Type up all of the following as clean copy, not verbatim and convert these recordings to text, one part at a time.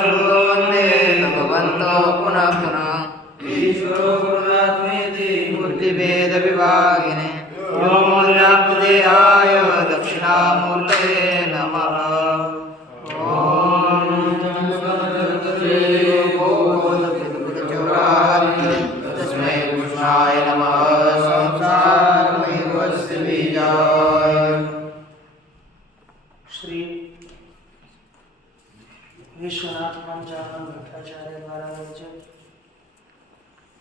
शब्दोन्ने भगवन्तो पुनः पुनः ईश्वरो गुरुरात्मेति मूर्तिभेद विभागिने व्योमव्याप्तदेहाय दक्षिणामूर्तये नमः। तस्मै कृष्णाय नमः। संसारमयस्य बीजाय। श्री विश्वनाथ पंचानन भट्टाचार्य द्वारा रचित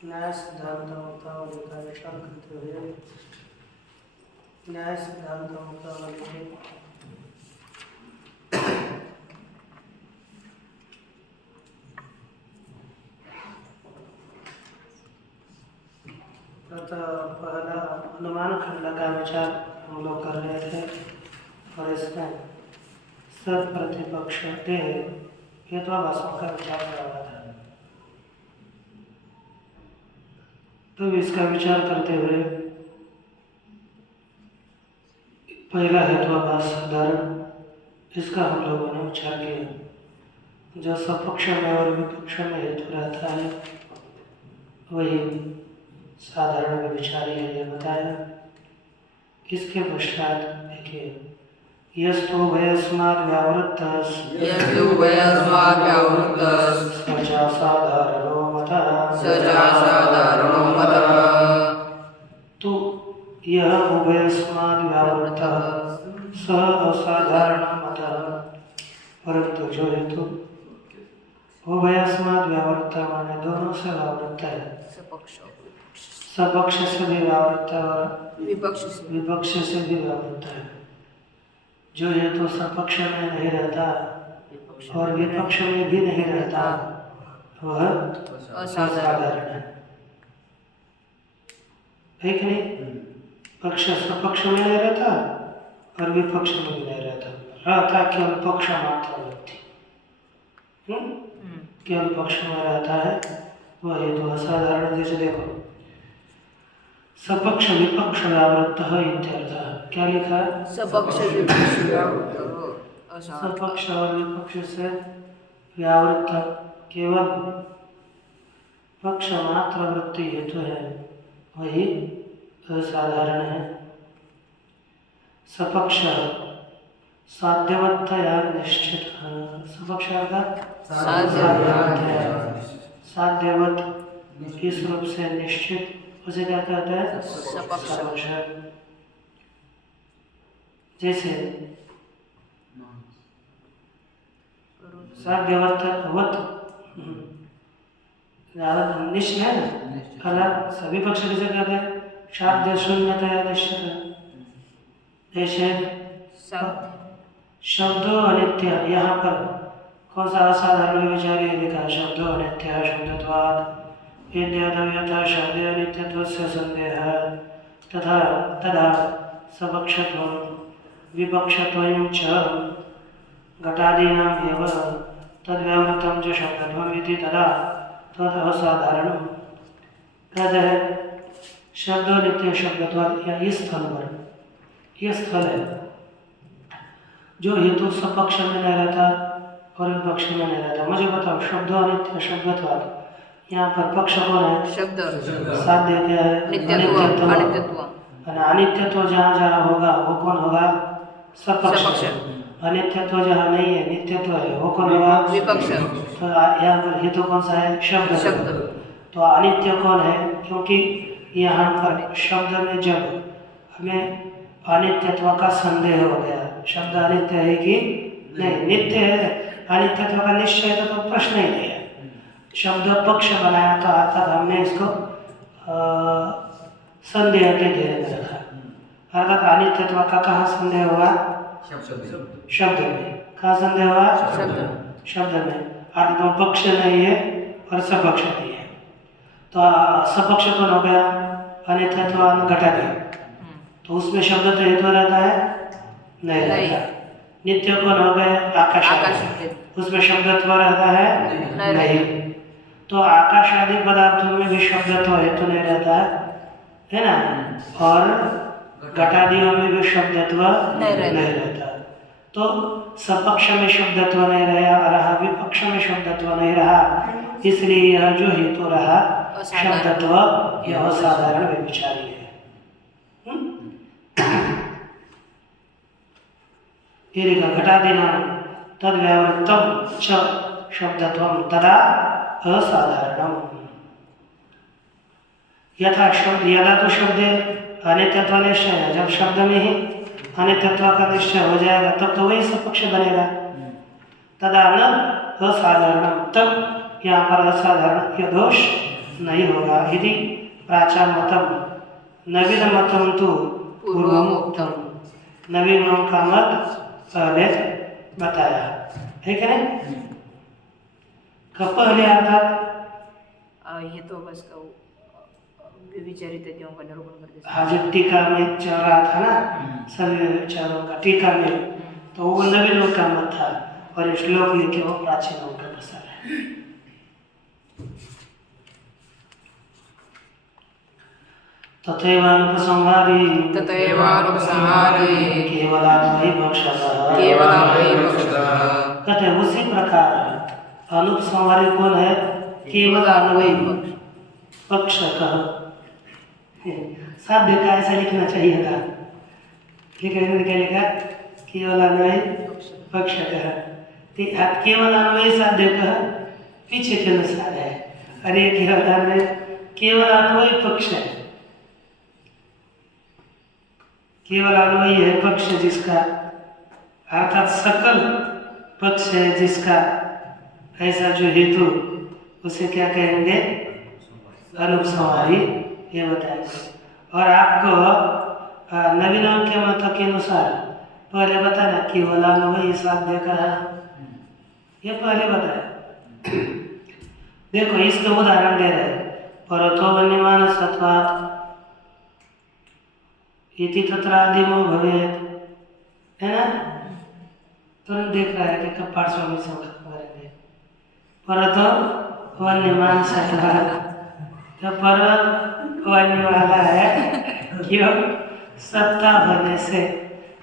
न्याय सिद्धांत मुक्तावली का विचार करते हुए न्याय सिद्धांत मुक्तावली में पहला अनुमान खंड का विचार हम लोग कर रहे थे और इसमें सब प्रतिपक्ष हेत्वाभाषण का विचार कर रहा था। तो इसका विचार करते हुए पहला हेत्वाभाष साधारण, इसका हम लोगों ने विचार किया। जो सपक्ष में और विपक्ष में हेतु रहता है वही साधारण में विचारी है, ये बताया। इसके पश्चात देखिए यस्तु भयस्माद् व्यावृत्तः सचा साधारणो मतः तो यह उभयस्माद् व्यावृत्तः स असाधारण मतः, परंतु जो हेतु उभयस्माद् व्यावृत्तः माने दोनों से व्यावृत्त है, सपक्ष से भी व्यावृत्त है और विपक्ष से भी व्यावृत्त है। जो हेतु सपक्ष में नहीं रहता और विपक्ष में भी नहीं रहता वह असाधारण है कि नहीं? पक्ष सपक्ष में नहीं रहता और विपक्ष में भी नहीं रहता केवल पक्ष मात्र व्यक्ति केवल पक्ष में रहता है वह हेतु असाधारण। जैसे देखो सपक्ष विपक्ष व्यावृत्त इत्यर्थ। क्या लिखा? सपक्ष विपक्ष व्यावृत्त। सपक्ष और विपक्ष से व्यावृत्त केवल पक्ष मात्र वृत्ति हेतु है वही असाधारण है। सपक्ष साध्यवत्तया निश्चित। सपक्ष अर्थात साध्यवत इस रूप से निश्चित, उसे क्या कहते हैं? सपक्ष। जैसे साध्यवत निश्चित है ना, अर्थात सभी पक्ष किसे कहते हैं? साध्य शून्यतया निश्चित। जैसे शब्दों अनित्य, यहाँ पर कौन सा असाधारण विचार लिखा? शब्दों अनित्य शब्दत्वात् यद्यद्वयतः शब्दे अनित्यत्वस्य संदेहः तथा तदा सपक्षत्वं विपक्षत्वं च घटादीनाम् एव तद्व्यावृत्तं च शब्दत्वम् इति तदा तद् असाधारणं। कहते हैं शब्दों नित्य शब्दत्वात्, या इस स्थल पर, ये स्थल है जो हेतु सपक्ष में नहीं रहता और विपक्ष में नहीं रहता। मुझे बताओ शब्दों अनित्य शब्दत्वात्, यहाँ पर पक्ष कौन है? शब्द। साध्य क्या है? अनित्यत्व। अनित्यत्व जहाँ जहाँ होगा वो कौन होगा? सपक्ष। अनित्यत्व जहाँ नहीं है नित्यत्व है वो कौन होगा? विपक्ष। तो यहाँ पर हेतु कौन सा है? शब्द। तो अनित्य कौन है? क्योंकि यहाँ पर शब्द में जब हमें अनित्यत्व का संदेह हो गया, शब्द अनित्य है कि नहीं? नित्य है, अनित्यत्व का निश्चय है तो प्रश्न ही नहीं है। शब्द पक्ष बनाया तो अर्थात हमने इसको संदेह के घेरे में रखा। अर्थात अनित्यत्व का कहाँ संदेह हुआ? शब्द में। कहाँ संदेह हुआ? शब्द में। अर्थात पक्ष नहीं है और सपक्ष नहीं है। तो सपक्ष कौन हो गया? अनित्यत्व घटादि। तो उसमें शब्द तो हेतु रहता है? नहीं रहता। नित्य कौन हो गए? आकाश। उसमें शब्दत्व रहता है? नहीं। तो आकाश आदि पदार्थों में भी शब्दत्व हेतु नहीं रहता है ना, और घटादियों में भी शब्दत्व नहीं रहता। तो सपक्ष में शब्दत्व नहीं रहा, विपक्ष पक्ष में शब्दत्व नहीं रहा, इसलिए यह जो हेतु रहा शब्दत्व यह असाधारण व्यभिचारी है। ये लिखा घटादिना तद व्यावृत्तम च शब्दत्वम तदा असाधारणम। यथा शब्द यदा तो शब्द अनित्यत्व निश्चय है, जब शब्द में ही अनित्यत्व का निश्चय हो जाएगा तब तो वही सपक्ष बनेगा। तदा न असाधारणम, तब यहाँ पर असाधारण यह दोष नहीं होगा। यदि प्राचा मतम नवीन मतम तो पूर्वमुक्तम, नवीनों का मत पहले बताया है क्या नहीं? कब पहले आता? ये तो बस का व्यभिचारित यज्ञों का निरूपण कर देते। आज टीका में चल रहा था ना सभी विचारों का, टीका में तो वो नवीनों का मत था और श्लोक लिखे वो प्राचीनों का प्रसार है। तथैवानुपसंहारी केवलान्वयी पक्षतः कहते उसी प्रकार अनुपसंहारी कौन है? केवलान्वयी पक्ष कह। साध्य का ऐसा लिखना चाहिए था, लेकिन क्या लिखा? केवलान्वयी पक्ष कह। केवलान्वयी साध्य कह पीछे के अनुसार है। अरे केवलान्वयी पक्ष है, केवल अन्वयी है पक्ष जिसका, अर्थात सकल पक्ष है जिसका, ऐसा जो हेतु उसे क्या कहेंगे? अनुपसंहारी, ये बताएंगे। और आपको नवीनों के मत के अनुसार पहले बताना केवल अन्वयी साध्य का, ये पहले बताया। देखो इसका उदाहरण दे रहे, परतो वन्यमान सत्वात् इति तत्रादिमो भवेत्, है ना? तुरंत देख रहा है कि कब पाठ स्वामी से करेंगे। परतो वन्यमान सत्वात्, तो पर्वत वन्य वाला है, क्यों? सत्ता होने से।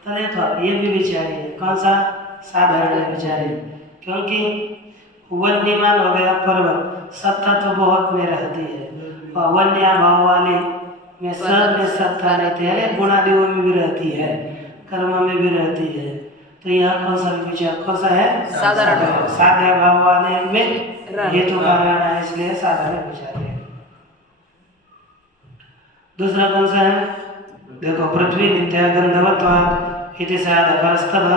तो देखो ये भी विचारी है, कौन सा? साधारण विचारी, क्योंकि वन्यमान हो गया पर्वत, सत्ता तो बहुत में रहती है, और वन्य भाव वाले में सब में सत्ता रहती है, गुणादियों में भी रहती है, कर्म में भी रहती है। तो यह कौन सा विचार, कौन सा है? साधारण। साध्य भाव वाले में हेतु कारण है, इसलिए साधारण विचार है। दूसरा कौन सा है? देखो पृथ्वी नित्य गंधवत्वात् इति साधकस्तः,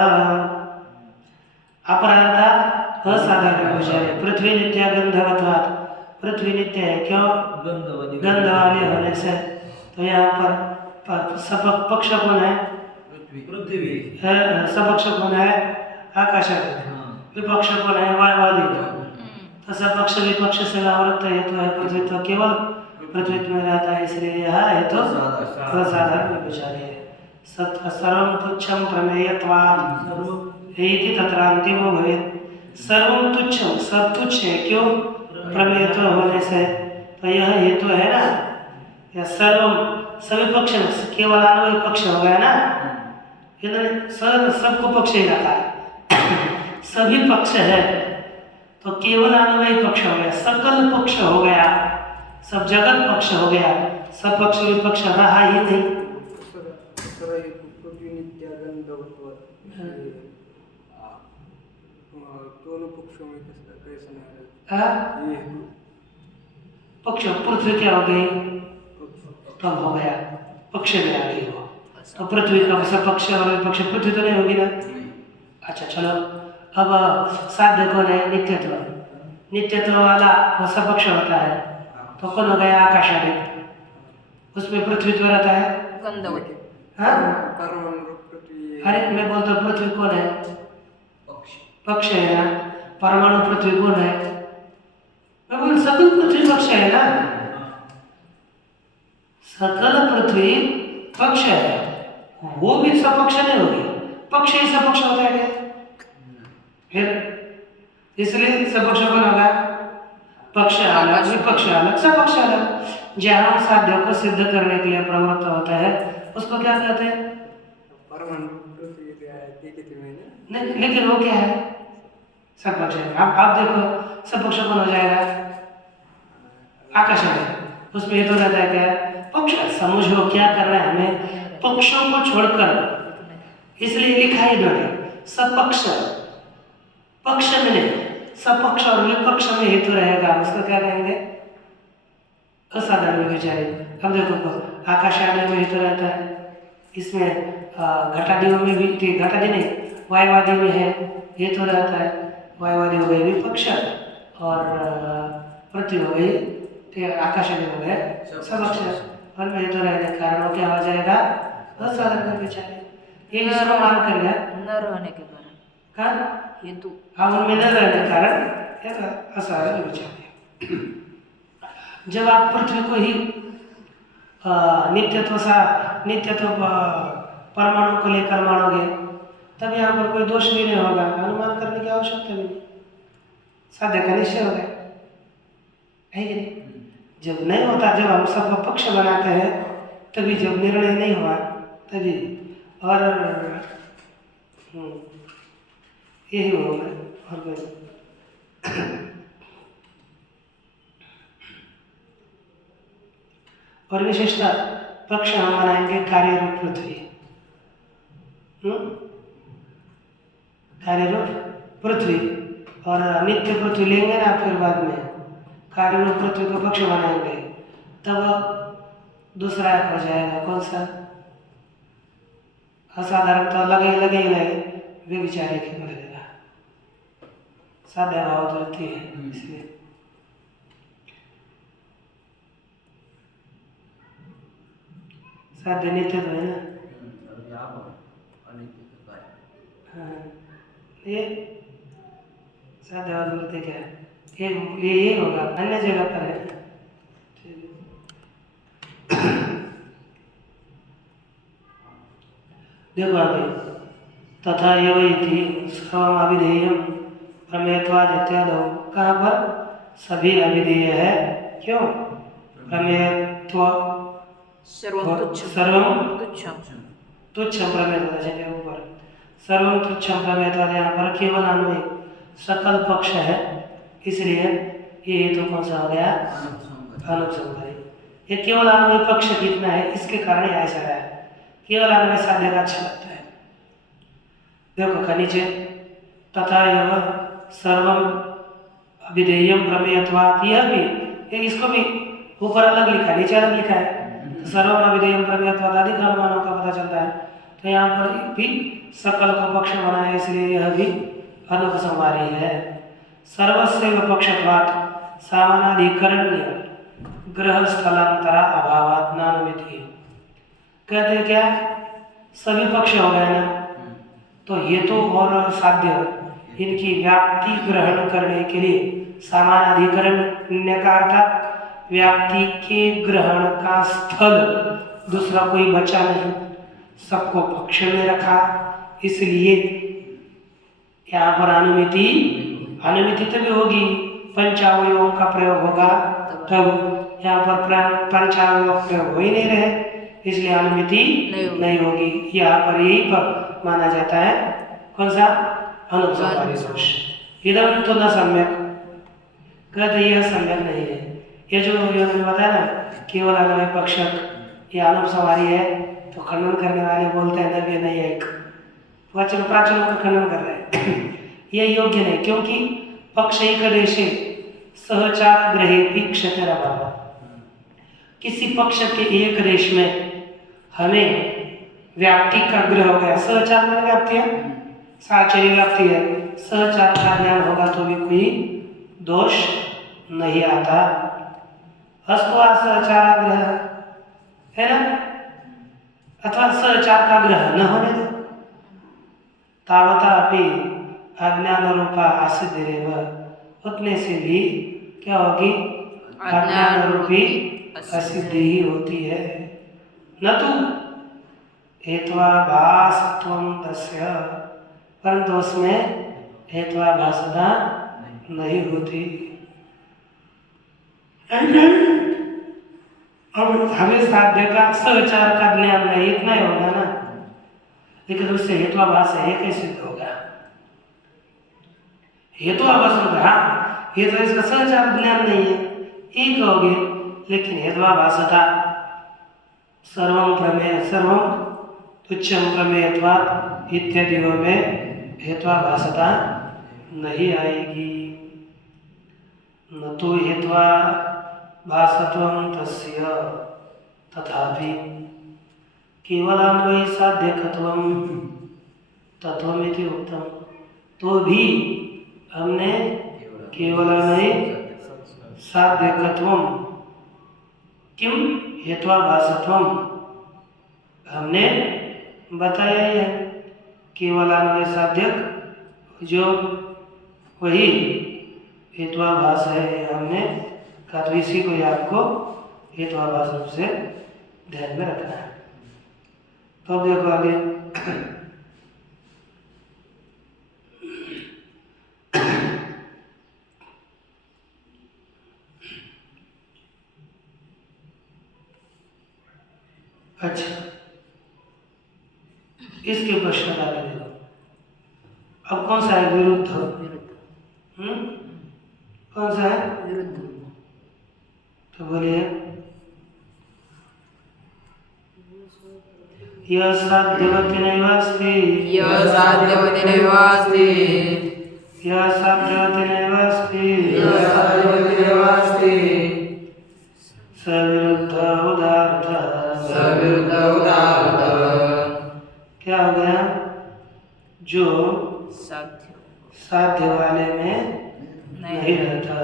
अपरार्थात् असाधारण विचार है। पृथ्वी नित्य गंधवत्वात्, पृथ्वी नित्य है क्यों? गंध वाले होने से। तो यहाँ पर सपक पक्ष कौन है? पृथ्वी। सपक्ष कौन है? आकाश। विपक्ष कौन है? वायुवादी। तो सपक्ष विपक्ष से आवृत्त हेतु है पृथ्वी, तो केवल पृथ्वी में रहता है, इसलिए यह हेतु असाधारण विचारी है। सर्वं तुच्छं प्रमेयत्वात् इति तत्र अंतिमो भवेत्। सर्वं तुच्छं, सब तुच्छ है क्यों? प्रमेयत्व होने से। तो यह हेतु है ना, या सर्वम सभी पक्ष में, केवल अन्वयी पक्ष हो गया ना, इधर सबको पक्ष ही रखा है, सभी पक्ष है तो केवल अन्वयी पक्ष हो गया, सकल पक्ष हो गया, सब जगत पक्ष हो गया, सब पक्ष विपक्ष रहा ही नहीं। पक्ष पृथ्वी क्या हो गई? तब हो गया पक्ष में आ गई वो, तो पृथ्वी का सब पक्ष और विपक्ष, पृथ्वी तो नहीं होगी ना। अच्छा चलो, अब साध्य कौन है? नित्यत्व। नित्यत्व वाला वो सपक्ष होता है, तो कौन हो गया? आकाश आदि, उसमें पृथ्वीत्व रहता है। हाँ? अरे मैं बोलता पृथ्वी कौन है? पक्ष है ना, परमाणु पृथ्वी कौन है? मैं बोल सकल पृथ्वी पक्ष है ना, सकल पृथ्वी पक्ष है, वो भी सपक्ष नहीं होगी, पक्ष ही सपक्ष होता है क्या? फिर इसलिए सपक्ष कौन होगा? पक्ष अलग, विपक्ष अलग, सपक्ष अलग। जहाँ साध्य को सिद्ध करने के लिए प्रवृत्त होता है उसको क्या कहते हैं? नहीं, लेकिन वो क्या है? सपक्ष है। आप देखो सपक्ष कौन हो जाएगा? आकाश है, उसमें हेतु रहता है क्या? पक्ष। समझो क्या करना है हमें, पक्षों को छोड़कर, इसलिए लिखा ही दोनों सपक्ष। पक्ष में नहीं, सपक्ष और विपक्ष में हेतु रहेगा, उसको क्या कहेंगे? असाधारण विचारे। अब देखो आकाशादि में हेतु रहता है, इसमें घटादियों में भी, घटादि नहीं वायुवादी में है हेतु रहता है। वायुवादी हो गए विपक्ष और पृथ्वी हो गई आकाशादि हो गए सपक्ष। और में हेतु रहने के कारण वो क्या हो जाएगा? असाधारण विचारे। ये इसको मान कर गया न रहने के कारण हेतु, अब उनमें न रहने के कारण असाधारण विचार। जब आप पृथ्वी को ही नित्यत्व परमाणु को लेकर मानोगे तब यहाँ पर कोई दोष भी नहीं होगा, अनुमान करने की आवश्यकता भी नहीं, साध्य का निश्चय हो गया है कि नहीं? जब नहीं होता, जब हम सबको पक्ष बनाते हैं तभी, जब निर्णय नहीं हुआ तभी, और यही होगा। और विशेषता पक्ष हम बनाएंगे कार्यरूप पृथ्वी, कार्यरूप पृथ्वी, और नित्य पृथ्वी लेंगे ना फिर बाद में, कार्यरूप पृथ्वी को पक्ष बनाएंगे, तब दूसरा एक हो जाएगा कौन सा? असाधारण तो लगे वे विचारे के लगेगा, साध्य भाव होती है इसलिए। साध्य नित्य तो है ना। हाँ, ये साध्य भाव बोलते क्या? ये होगा, अन्य जगह पर है। देखो आगे, तथा यवैति सर्वम अविधेयम प्रमेयत्वाद इत्यादि। कहाँ पर? सभी अविधेय है। क्यों? प्रमेयत्व सर्वम तुच्छम प्रमेयत्वाद है ऊपर, सर्वम तुच्छम प्रमेयत्वाद। यहाँ पर केवल अन्वय सकल पक्ष है, इसलिए ये तो कौन सा हो गया? अनुपसंहारी। ये केवल अन्वय पक्ष कितना है, इसके कारण ऐसा है। केवल अन्वय साध्य का अच्छा लगता है। देखो का नीचे, तथा यह सर्वम अविधेयम प्रमेयत्वात्, यह भी, ये इसको भी ऊपर अलग लिखा है, नीचे अलग लिखा है। तो सर्वम अविधेयम प्रमेयत्वात् अधिक अनुमानों का पता चलता है, तो यहाँ पर भी सकल को पक्ष बना है, इसलिए यह भी अनुपसंहारी है। सर्वस्व पक्षत्वात् सामानाधिकरण्य ग्रह स्थलांतरा अभावात् नानुमिति। कहते हैं क्या? सभी पक्ष हो गए ना, तो हेतु और साध्य इनकी व्याप्ति ग्रहण करने के लिए सामानाधिकरण्य का अर्थ व्याप्ति के ग्रहण का स्थल दूसरा कोई बचा नहीं, सबको पक्ष में रखा, इसलिए यहाँ पर अनुमिति तभी होगी, पंचावयों का प्रयोग होगा तब। यहाँ पर पंचावयों का प्रयोग हो ही नहीं रहे, इसलिए अनुमिति नहीं होगी। यहाँ पर यही पर माना जाता है कौन सा? अनुपसंहारी दोष। इधर तो न सम्यक, कहते यह सम्यक नहीं है। ये जो मैंने बताया ना, केवल अगर पक्षक या अनुपसंहारी है तो खंडन करने वाले बोलते हैं नव्य नहीं है, एक वचन प्राचीनों का खंडन कर रहे हैं। यह योग्य नहीं, क्योंकि पक्ष एक देशे सहचार ग्रहे भी क्षतिर अभाव। किसी पक्ष के एक देश में हमें व्याप्ति का ग्रह हो गया, सहचार में व्याप्ति है, साचर्य व्याप्ति है, सहचार का ज्ञान होगा तो भी कोई दोष नहीं आता। अस्तवा सहचार ग्रह है ना, अथवा सहचार का ग्रह न होने दो, तावता अपि अज्ञान रूपा असिद्धिरेव, उतने से भी क्या होगी? अज्ञान रूपी असिद्धि ही होती है। न तो हेत्वाभासत्वं तस्य, परंतु उसमें हेत्वाभासता नहीं होती। अब हमें साध्य का सहचार का ज्ञान नहीं, इतना ही होगा ना, लेकिन उससे हेत्वाभास है कैसे होगा? हेतु आभास हाँ, ये तो इसका सहचार ज्ञान नहीं है, ये कहोगे, लेकिन हेत्वाभासता सर्वम प्रमेय सर्वम तुच्छम प्रमेयत्वात् इत्यादियों में हेत्वाभासता नहीं आएगी। न तो हेत्वाभासत्वं तस्य तथापि केवलान्वयी साध्यकत्वं तत्वमिति उक्तम। तो भी हमने केवलान्वयी साध्यकत्वं किम हेत्वाभासत्वं हमने बताया ही है। केवलान्वयी साध्यक जो वही हेत्वाभास है, हमने कहा, तो इसी को आपको हेत्वाभास रूप से ध्यान में रखना है। तो अब देखो आगे, अच्छा इसके पश्चात आगे देखो, अब कौन सा है विरुद्ध? कौन सा है विरुद्ध? तो बोलिए, यह साध्यवती नैवास्ति, यह साध्यवती नैवास्ति, यह साध्यवती नैवास्ति, यह साध्यवती नैवास्ति, सविरुद्ध उदार्थ, सविरुद्ध उदार्थ। क्या हो गया? जो साध्य वाले में नहीं रहता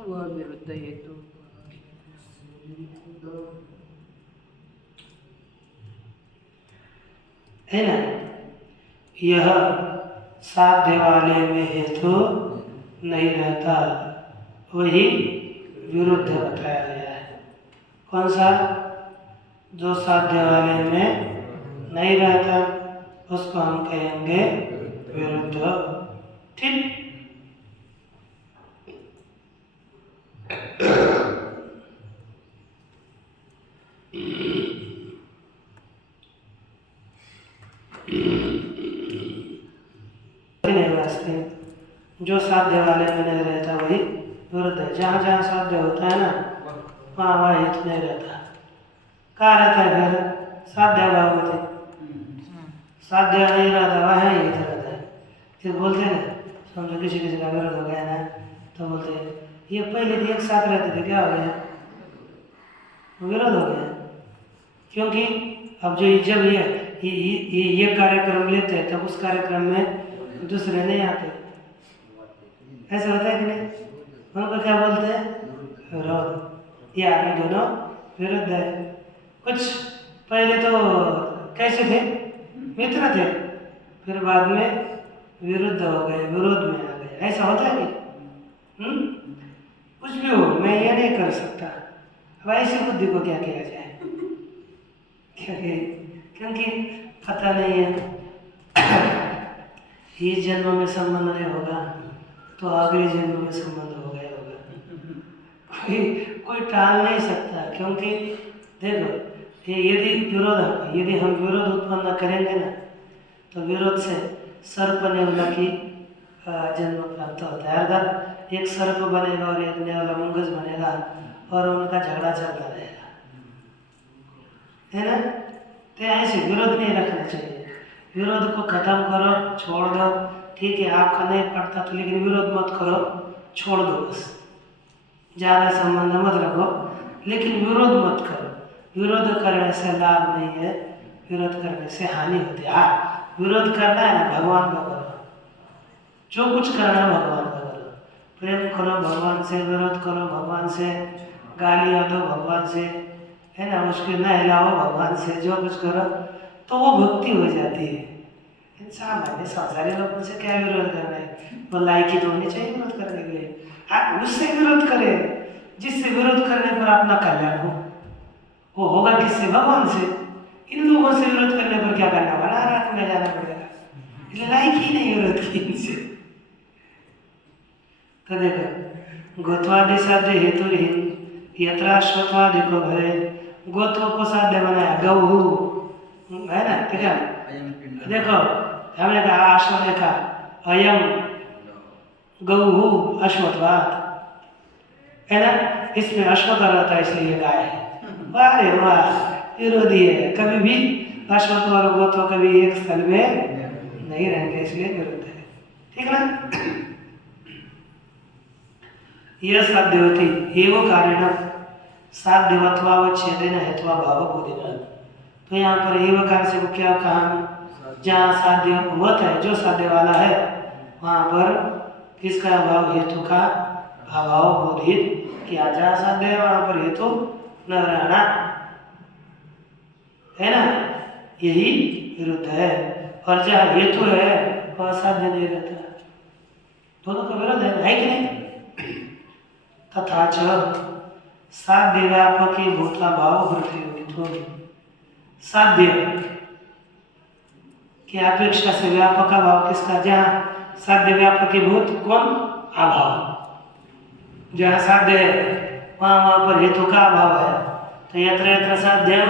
वह विरुद्ध हेतु है ना। यह साध्य वाले में हेतु नहीं रहता, वही विरुद्ध बताया गया है। कौन सा? जो साध्य वाले में नहीं रहता उसको हम कहेंगे विरुद्ध। ठीक, जो साध्य वाले में नहीं रहता वही विरुद्ध है। जहाँ जहाँ साध्य होता है ना, वहाँ वहाँ हेतु नहीं रहता। कहाँ रहता है फिर? साध्य भावती, साध्य नहीं रहता, वहाँ हेतु रहता है। फिर बोलते हैं ना, समझो किसी किसी का विरोध हो गया ना, तो बोलते हैं ये पहले भी एक साथ रहते थे, क्या हो गया? विरोध हो गया। क्योंकि अब जो जब ये कार्यक्रम लेते हैं तब उस कार्यक्रम में दूसरे नहीं आते, ऐसा होता है कि नहीं? उनको क्या बोलते हैं? विरोध। ये आगे दोनों विरुद्ध है। कुछ पहले तो कैसे थे? मित्र थे, फिर बाद में विरुद्ध हो गए, विरोध में आ गए। ऐसा होता है कि कुछ भी हो, मैं ये नहीं कर सकता। अब ऐसी बुद्धि को क्या किया जाए? क्योंकि पता नहीं है ये जन्म में संबंध नहीं होगा तो अगले जन्म में संबंध हो गया होगा। कोई टाल नहीं सकता। क्योंकि देखो, यदि हम विरोध उत्पन्न करेंगे ना, तो विरोध से सर्प नेवला की जन्म प्राप्त होता है। अर्थात एक सर्प बनेगा और एक नेवला मुंगस बनेगा और उनका झगड़ा चलता रहेगा, है ना। तो ऐसे विरोध नहीं रखना चाहिए। विरोध को खत्म करो, छोड़ दो। ठीक है, आपका नहीं पड़ता तो, लेकिन विरोध मत करो, छोड़ दो बस। ज़्यादा संबंध मत रखो, लेकिन विरोध मत करो। विरोध करने से लाभ नहीं है, विरोध करने से हानि होती है। हाँ, विरोध करना है ना, भगवान का करो। जो कुछ करना है भगवान का करो। प्रेम करो भगवान से, विरोध करो भगवान से, गालियाँ दो भगवान से, है ना, उसके नहलाओ भगवान से। जो कुछ करो तो वो भक्ति हो जाती है। इंसान है, संसारी लोगों से क्या विरोध करना है? वो लायकी तो होनी चाहिए विरोध करने के लिए। हाँ, उससे विरोध करे जिससे विरोध करने पर अपना कल्याण हो। वो होगा किससे? भगवान से। इन लोगों से विरोध करने पर क्या करना होगा? नरक में जाना पड़ेगा। इसलिए लायकी नहीं विरोध की इनसे। तो देखो, गोत्वादि साध्य हेतु ही यत्राश्वत्वादि को भय, गोत्व को साध्य बनाया, गऊ है ना। ठीक है, देखो हमने कहा आश्व देखा, अयम गौहु अश्वत्वात्, है ना, इसमें अश्वत्थ रहता है इसलिए ये गाय है। वाह रे वाह, विरोधी है, कभी भी अश्वत्थ और गोत्व कभी एक स्थल में नहीं रहेंगे, इसलिए विरुद्ध है। ठीक ना। यह साध्यवती एवं कारेण साध्यवत्वावच्छेदेन हेत्वा भाव बोधिना। तो यहाँ पर एवं कार से क्या कहा, जहाँ साध्यवत है, जो साध्य वाला है, वहाँ पर किसका अभाव, हेतु का अभाव बोधित किया। जहाँ साध्य है वहाँ पर हेतु न रहना, है ना, यही विरुद्ध है। और जहाँ हेतु है वह साध्य नहीं रहता, दोनों का विरोध है कि नहीं। तथा च साध्य व्यापकी भूता भाव वृत्ति, साध्य की अपेक्षा से व्यापक का भाव किसका, जहाँ साध्य व्यापकी भूत कौन, अभाव। जहाँ साध्य है वहाँ पर हेतु का अभाव है। तो यत्र यत्र साध्यम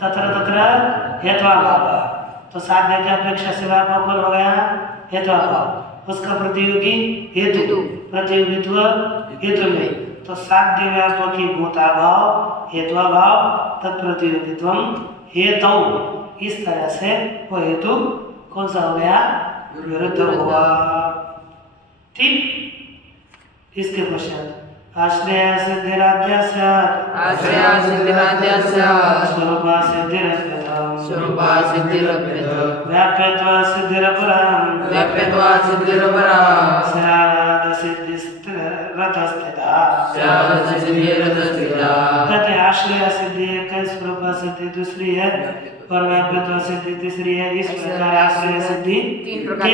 तत्र तत्र हेत्वाभाव। तो साध्य की अपेक्षा से व्यापक कौन हो गया, हेत्वाभाव। उसका प्रतियोगी हेतु, प्रतियोगित्व हेतु में। तो साध्य व्यापकी भूताभाव हेत्वाभाव तत्प्रतियोगित्व हेतु, इस तरह से वो हेतु कौन सा हो गया, विरुद्ध हुआ। ठीक। इसके पश्चात आश्रय सिद्धिराद्यस्य स्वरूपा सिद्धिरप्यत व्याप्यत्वा सिद्धिरपरा स्याद सिद्धिरतस्थिता। कहते आश्रय सिद्धि एक है, स्वरूपा सिद्धि दूसरी है और व्याप्यत्व सिद्धि तीसरी है। इस प्रकार आश्रय सिद्धि तीन प्रकार की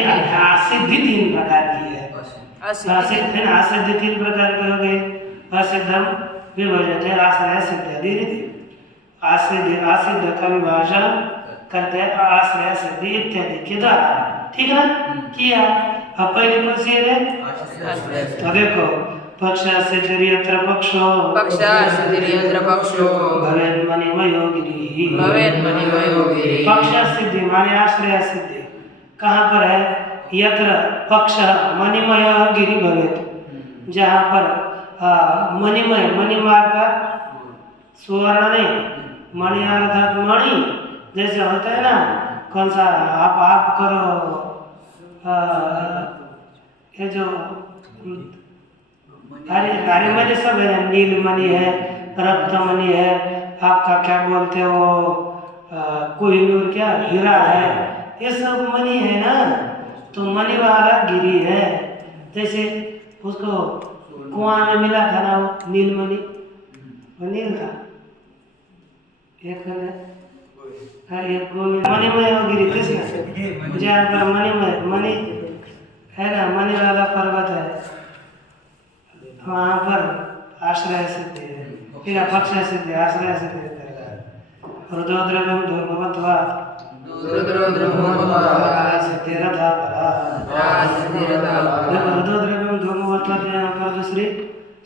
है। असिद्धि तीन प्रकार की हो गई। असिद्धम विभजते आश्रय सिद्धादि। असिद्ध का विभाजन करते हैं आश्रय सिद्धि इत्यादि के द्वारा। ठीक ना, किया। अब पहले कौन सी है, तो देखो पक्ष सिद्धिर्यत्र पक्षो भवेन् मणिमयो गिरिः। पक्ष सिद्धि माने आश्रय सिद्धि कहाँ पर है, यत्र पक्ष मणिमय गिरि भवेत्, जहाँ पर मणिमय, मणिमार्ग सुवर्ण नहीं, मणि अर्थात मणि जैसे होता है ना, कौन सा आप करो ये जो हरे मणि सब है, नील मणि है, रक्त मणि है, आपका क्या बोलते हो कोहिनूर, क्या हीरा है, ये सब मणि है ना। तो मणि वाला गिरी है, जैसे उसको कुआं में मिला था ना वो नीलमणि, वो नील था। एक मणिमय गिरी कृष्ण, जहाँ पर मणिमय मणि है ना, मणि वाला पर्वत है, वहाँ पर आश्रय सिद्धि है। फिर पक्ष सिद्धि, आश्रय सिद्धि रुद्रोद्रव्यम धूर्मवत्वा रुद्रोद्रव्यम धूर्मवत्वा, यहाँ पर दूसरी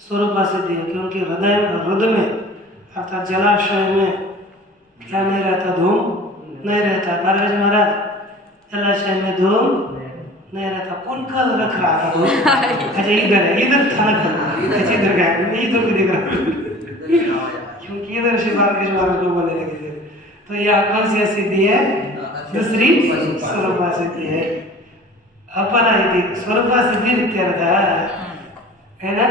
स्वरूप सिद्धि है, क्योंकि हृदय रुद्र में अर्थात जलाशय में क्या नहीं रहता, धूम नहीं रहता। महाराज महाराज जलाशय में धूम नहीं रहता, कुलकल रख रहा था वो। अच्छा इधर है, इधर था ना, अच्छा इधर गया, मैं इधर भी देख रहा हूँ क्योंकि इधर से बात के बारे में बोलने लगे थे। तो यह कौन सी सिद्धि है, दूसरी स्वरूपा सिद्धि है। अपना स्वरूपा सिद्धि इत्यर्थ है ना,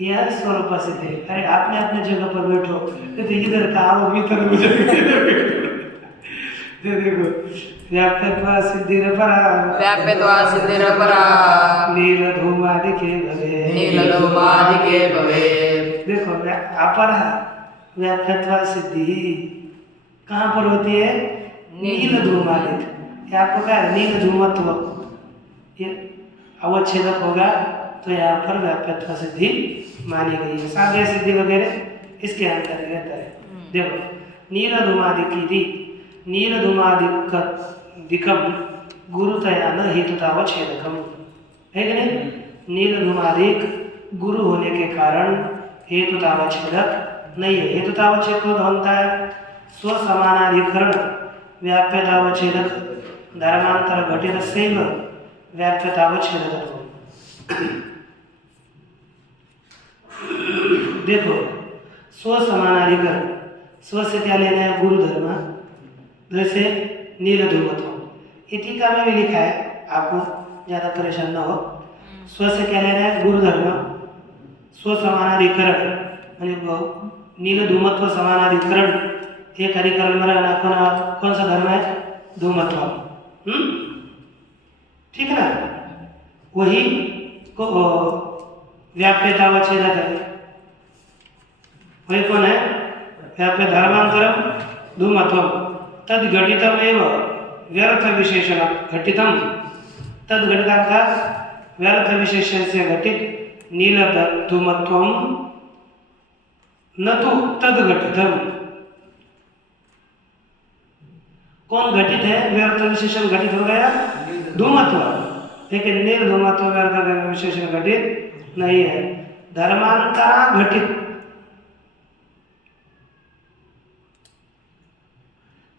यह स्वरूपा सिद्धि। अरे आपने अपने जगह पर बैठो, तो इधर का आओ भीतर मुझे देखो व्याप्यत्वा सिद्धिरपरा नीलधूमादिके भवे। देखो अपरा व्याप्यत्वा सिद्धि कहाँ पर होती है, नीलधूमादिक। आपको क्या है, नीलधूमत्व ये अवच्छेदक होगा, तो यहाँ पर व्याप्यत्व सिद्धि मानी गई है। साध्य सिद्धि वगैरह इसके अंतर्गत है। देखो नीलधूमादिकी, नीलधूमादिकम गुरुतया न हेतुतावच्छेदकम, है कि नहीं। नीलधूमादिक गुरु होने के कारण हेतुतावच्छेदक नहीं है। हेतुतावच्छेदक कौन होता है, स्वसमानाधिकरण व्याप्यतावच्छेदक धर्मांतर घटित सेव व्याप्यतावच्छेदकत्व। देखो स्व समानाधिकरण, स्व से क्या लेना है? गुरु धर्म, जैसे नील ध्रुवत्व। ये टीका में भी लिखा है, आपको ज़्यादा परेशान न हो। स्व से क्या लेना है? गुरु धर्म, स्व समानाधिकरण यानी नील धूमत्व समानाधिकरण, एक अधिकरण में रहना कौन सा धर्म है? धूमत्व। ठीक है ना? वही को व्याप्यतावच्छेदक है। वही कौन है? व्याप्य धर्मांतरम धूमत्वम तद घटितम एवं व्यर्थ विशेषण घटितम, तद घटिता का व्यर्थ विशेषण से घटित नील धूमत्वम न तो तद घटितम। कौन घटित है? व्यर्थ विशेषण घटित हो गया धूमत्व, लेकिन नील धूमत्व व्यर्थ विशेषण घटित नहीं है। धर्मांतरा घटित,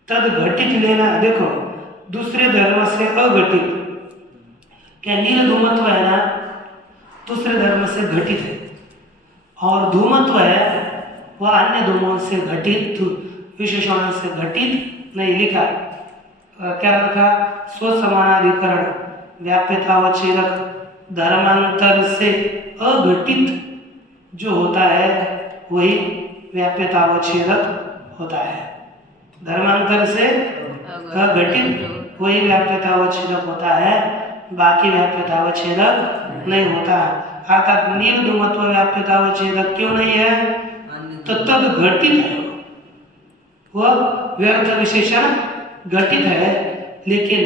तद घटित लेना। देखो दूसरे धर्म से अघटित, क्या नील धूमत्व है ना, दूसरे धर्म से घटित है, और धूमत्व है वह अन्य धूमों से घटित, विशेषणों से घटित नहीं। लिखा क्या रखा? स्व समानाधिकरण व्याप्यतावच्छेदक धर्मांतर से अघटित जो होता है वही व्याप्यतावच्छेदक होता है। धर्मांतर से अघटित वही व्याप्यतावच्छेदक होता है, बाकी व्याप्यतावच्छेदक नहीं होता। अर्थात नील धूमत्व व्याप्यतावच्छेदक क्यों नहीं है? तो तद घटित है, वह व्यर्थ विशेषण घटित है, लेकिन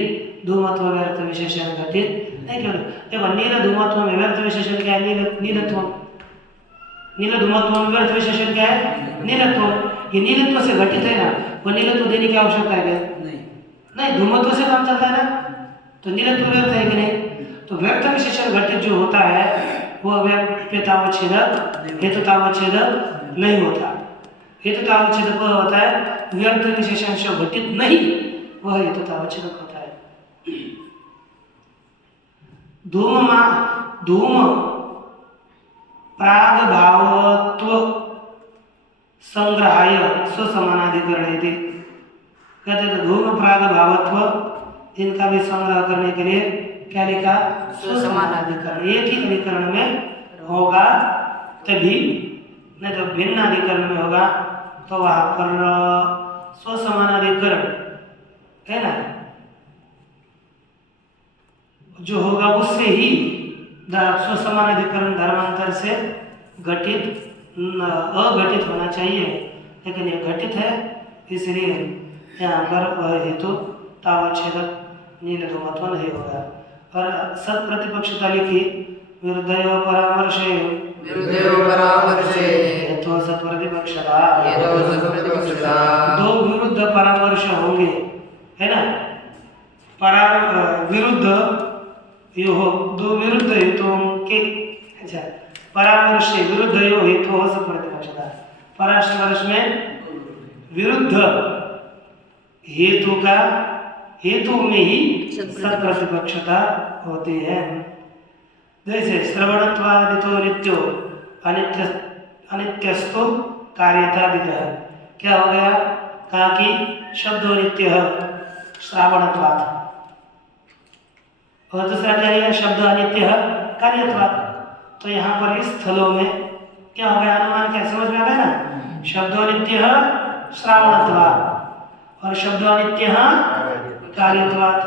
धूमत्व व्यर्थ विशेषण घटित नहीं क्यों? देखो नील धूमत्व में व्यर्थ विशेषण क्या है? नीलत्व। नील धूमत्व में व्यर्थ विशेषण क्या है? नीलत्व। ये नीलत्व से घटित है ना, वो नीलत्व देने की आवश्यकता है क्या? नहीं, धूमत्व से काम चलता है ना, तो नीलत्व व्यर्थ है कि नहीं? तो व्यर्थ विशेषण घटित जो होता है वह व्याप्यतावच्छेदक हेतुतावच्छेदक नहीं होता। हेतुतावच्छेदक वह होता है व्यर्थ विशेषण से घटित नहीं, वह हेतुतावच्छेदक होता है। धूम प्राग भावत्व संग्रहाय स्वसमानाधिकरण यदि कहते हैं। धूम प्राग भावत्व इनका भी संग्रह करने के लिए क्या लिखा? स्वसमानाधिकरण। एक ही अधिकरण में होगा तभी, नहीं तो भिन्न अधिकरण में होगा तो वहाँ पर स्वसमानाधिकरण है ना जो होगा उससे ही स्वसमानाधिकरण धर्मांतर से घटित अघटित होना चाहिए, लेकिन ये घटित है, इसलिए यहाँ पर हेतु तावच्छेदक नील धूमत्व नहीं होगा। और सत प्रतिपक्षता लिखी विरुद्धयो परामर्शे हेतु सत प्रतिपक्षता। दो विरुद्ध परामर्श होंगे है ना, विरुद्ध यो दो विरुद्ध हेतुओं के अच्छा परामर्श विरुद्ध यो हेतु हो सत प्रतिपक्षता। परामर्श में विरुद्ध हेतु का हेतु में ही सत प्रतिपक्षता होती है। जैसे श्रवणत्वादितो नित्यो अनित्यस्तु कार्यतादितः, क्या हो गया? कहा कि शब्दो नित्य श्रावणत्वात्, और दूसरा क्या है? शब्द अनित्य कार्यत्वात्। तो यहाँ पर इस स्थलों में क्या हो गया? अनुमान क्या समझ में आ गया ना? शब्दो नित्य श्रावणत्वात् और शब्द अनित्य कार्यत्वात्।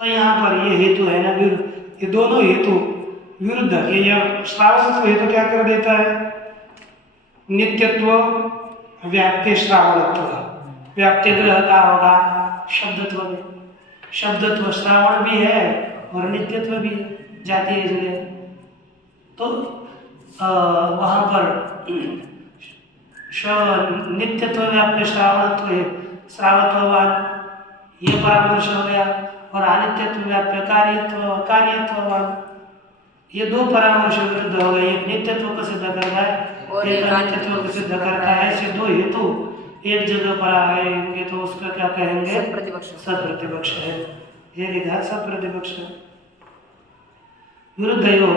तो यहाँ पर ये हेतु है ना, ये दोनों हेतु विरुद्ध है। यह श्रावणत्व हेतु क्या कर देता है? नित्यत्व व्याप्ति श्रावणत्व। व्याप्ति ग्रह का होगा शब्दत्व में, शब्दत्व श्रावण भी है और नित्यत्व भी है, जाती है इसलिए। तो वहाँ पर नित्यत्व व्याप्ति श्रावणत्व श्रावत्ववान ये परामर्श हो गया, और अनित्यत्व व्याप्य कार्यत्ववान ये दो परामर्श विरुद्ध हो गए। एक नित्यत्व को सिद्ध करता है और एक अनित्यत्व को सिद्ध करता है। ऐसे दो हेतु एक जगह पर आएंगे तो उसका क्या कहेंगे? सत प्रतिपक्ष है। ये लिखा सत प्रतिपक्ष। विरुद्धयो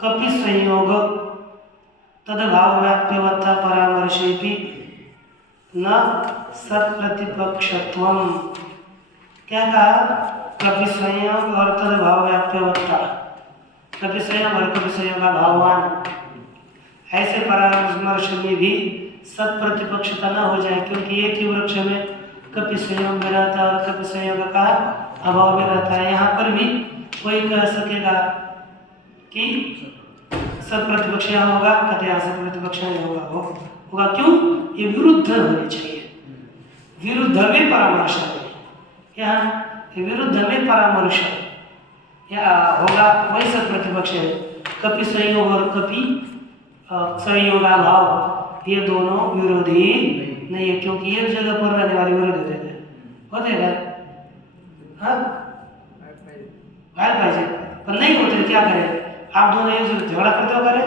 कपि संयोग तदभाव व्याप्यवत्ता परामर्शेपि न सत्प्रतिपक्षत्वम। क्या कहा? कपि संयोग और तदभाव व्याप्यवत्ता, कपि संयोग और कपि संयोग का भाववान, ऐसे परामर्श में भी सत्प्रतिपक्षता न हो जाए, क्योंकि एक ही वृक्ष में कपि संयोग में रहता है और कपि संयोग का अभाव में रहता है। यहाँ पर भी कोई कह सकेगा कि सत्प्रतिपक्ष यहाँ होगा, कहते यहाँ सत्प्रतिपक्ष नहीं होगा। क्यों? ये विरुद्ध होने चाहिए, विरुद्ध में परामर्श है। यहाँ विरुद्ध में परामर्श या होगा वही सत्प्रतिपक्ष है। कपि संयोग और कपि संयोगाभाव ये दोनों विरोधी नहीं है, क्योंकि एक जगह पर रहने वाले विरोध होते हैं। हाँ पाहिजे, पर नहीं होते क्या करें? आप दोनों एक जगह झगड़ा करते हो करें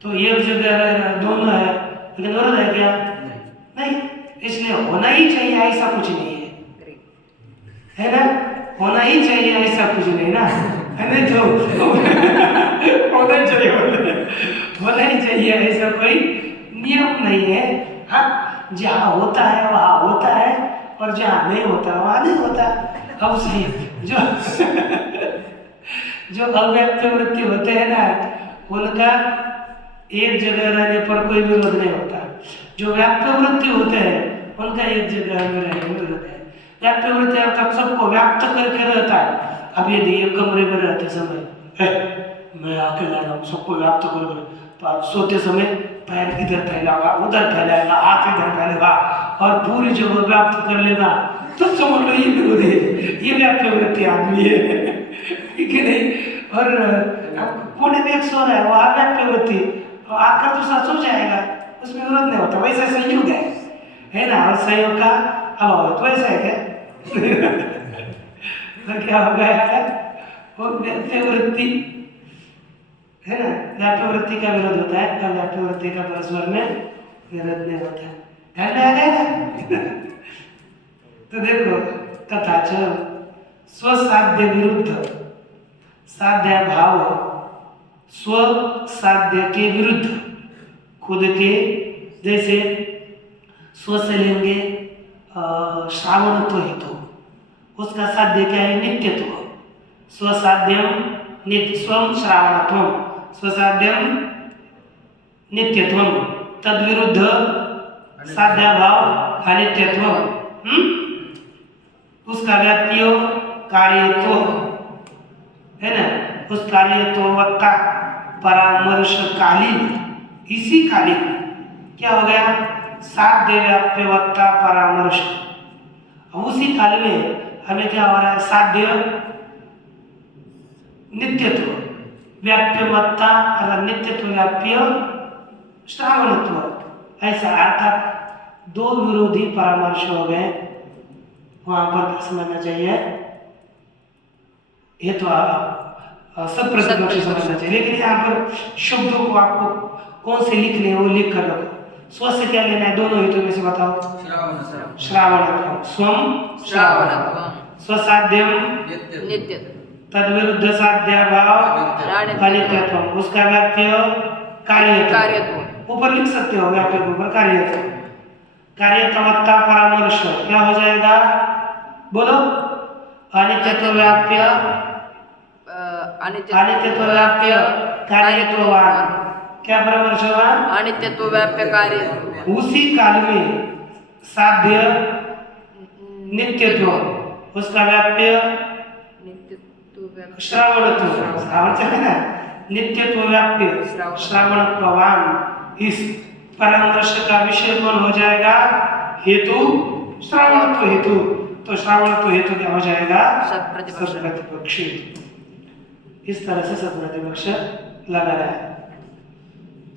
तो एक जगह दोनों है लेकिन विरोध है क्या? नहीं, इसलिए होना ही चाहिए ऐसा कुछ नहीं है ना? होना ही चाहिए ऐसा कुछ नहीं ना, है ना? तो होना ही चाहिए ऐसा कोई नियम नहीं है। हाँ, जहाँ होता है वहाँ होता है और जहाँ नहीं होता वहाँ नहीं होता। अब सही जो अव्यक्त वृत्ति होते हैं ना, उनका एक जगह रहने पर कोई विरोध नहीं होता। जो व्याप्त वृत्ति होते हैं उनका एक जगह में रहने में विरोध है। व्याप्त वृत्ति अर्थात सबको व्याप्त करके रहता है। अब यदि एक कमरे में रहते समय मैं अकेला रहूँ, सबको व्याप्त कर सोते समय पैर इधर फैलाएगा, उधर फैलाएगा, हाथ इधर फैलेगा और पूरी जगह व्याप्त कर लेगा, तो समझ लो ये विरोध है, ये व्याप्त वृत्ति आदमी है, ठीक है नहीं? और कोने में एक सो रहा है, वो व्याप्त वृत्ति आकर दूसरा सो जाएगा, उसमें विरोध नहीं होता। वैसे संयोग है ना? और संयोग का अभाव तो वैसा है क्या? तो क्या हो गया है? वो व्याप्त वृत्ति है ना? व्याप्त वृत्ति का विरोध होता है, और व्याप्त वृत्ति का परस्पर में विरोध नहीं होता है। ध्यान में आ गया? तो देखो, तथा च स्वसाध्य विरुद्ध साध्य भाव स्व साध्य के विरुद्ध खुद के, जैसे स्व से लेंगे श्रावणत्व हेतु, उसका साध्य क्या है? नित्यत्व। स्वसाध्यम नित्य स्वम श्रावणत्वम, स्वसाध्यम नित्यत्वम, तद विरुद्ध साध्याभाव अनित्यत्वम। उसका व्याप्तियो कार्यत्व है ना? उस कार्यत्ववत्ता परामर्श कालीन, इसी कालीन क्या हो गया? साध्य व्याप्यवत्ता परामर्श। उसी काल में हमें क्या हो रहा है? साध्य नित्यत्व व्याप्यवत्ता अगर नित्यत्व व्याप्य श्रावणत्व, ऐसा अर्थात दो विरोधी परामर्श हो गए। वहां पर समझना चाहिए, ये तो सब प्रतिपक्ष समझना चाहिए, लेकिन यहाँ पर शब्दों को आपको कौन से लिखने हैं वो लिख कर रखो। स्व से क्या लेना है? दोनों हेतु में से बताओ। श्रावणत्व, स्वम श्रावणत्व, स्वसाध्यम नित्य, तद विरुद्ध साध्याभाव अनित्यत्व, उसका व्याप्य कार्यत्व। ऊपर लिख सकते हो, व्याप्य के ऊपर कार्यत्व। कार्यत्ववत्ता परामर्श क्या हो जाएगा? बोलो। अनित्यत्व व्याप्य, अनित्यत्व व्याप्य कार्यत्ववान, क्या परामर्श हुआ? अनित्यत्व व्याप्य कार्य। उसी काल में साध्य नित्यत्व, उसका व्याप्य श्रावणत्व, श्रावण से है ना? नित्यत्व व्याप्य श्रावणत्ववान, इस परामर्श का विषय कौन हो जाएगा? हेतु श्रावणत्व हेतु। तो श्रावणत्व हेतु क्या हो जाएगा? सत्प्रतिपक्ष। इस तरह से सत्प्रतिपक्ष लगा रहा है।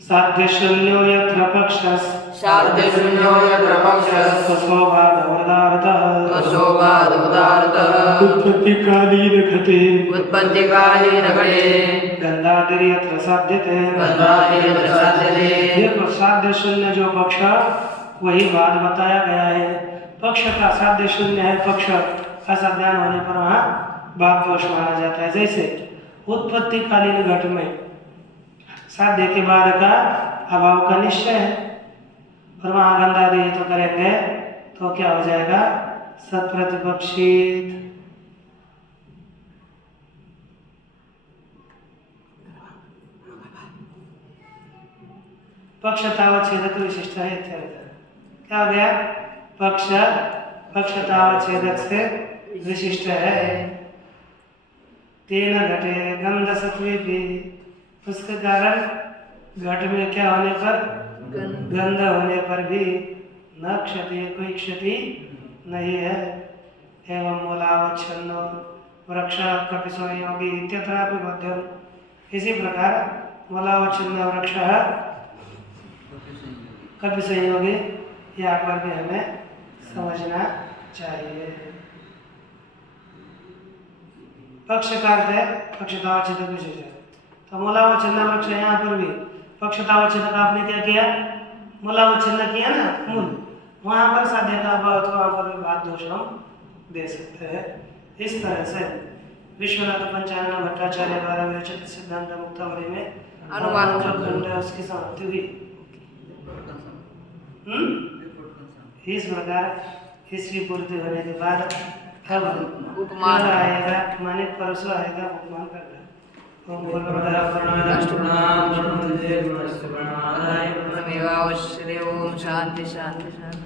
साध्य शून्यो यत्र पक्षः, साध्य शून्यो यत्र पक्षः, स्वशोभादवदारतः, उत्पत्तिकालीन घटे, उत्पत्तिकालीन घटे, गन्धादिर्यत्र साध्यते, गन्धादिर्यत्र साध्यते। देखो, साध्य शून्य जो पक्ष, वही बात बताया गया है। पक्ष का साध्य शून्य है पक्ष, ऐसा ज्ञान होने पर वहाँ बात दोष माना जाता है। जैसे उत्पत्तिकालीन घट में साध्य के बाद का अभाव का निश्चय है, और वहां गंधादि तो करेंगे तो क्या हो जाएगा? सत्प्रतिपक्षित। पक्षतावच्छेदक विशिष्ट है इत्यादि। क्या हो गया? पक्षतावच्छेदक से विशिष्ट है। तेन घटे गंध सत्वे भी, उसके कारण घट में क्या होने पर? गंध होने पर भी न क्षति, कोई क्षति नहीं है। एवं मूलावच्छिन्नो वृक्ष कपिसो योगी इत्यत्रापि बोध्यम। इसी प्रकार मूलावच्छिन्न वृक्ष कपि संयोगी, यहाँ पर भी हमें समझना चाहिए। पक्ष का अर्थ है पक्षतावच्छेदक विशेष। तो मूलावच्छिन्न वृक्ष, यहाँ पर भी पक्षतावच्छेदक आपने क्या किया? मूलावच्छिन्न किया ना, मूल, वहाँ पर साध्य का अभाव, तो वहाँ पर भी बात दोष हम दे सकते हैं। इस तरह से विश्वनाथ पंचानन भट्टाचार्य द्वारा विरचित सिद्धांत मुक्तावली में अनुमान खंड है, उसकी समाप्ति हुई। इस प्रकार इसकी पूर्ति होने के बाद अब उपमान आएगा, माने परसों आएगा उपमान करना। ओम भगवता पूर्णमेवावश्यते। ओम शांति शांति शांति।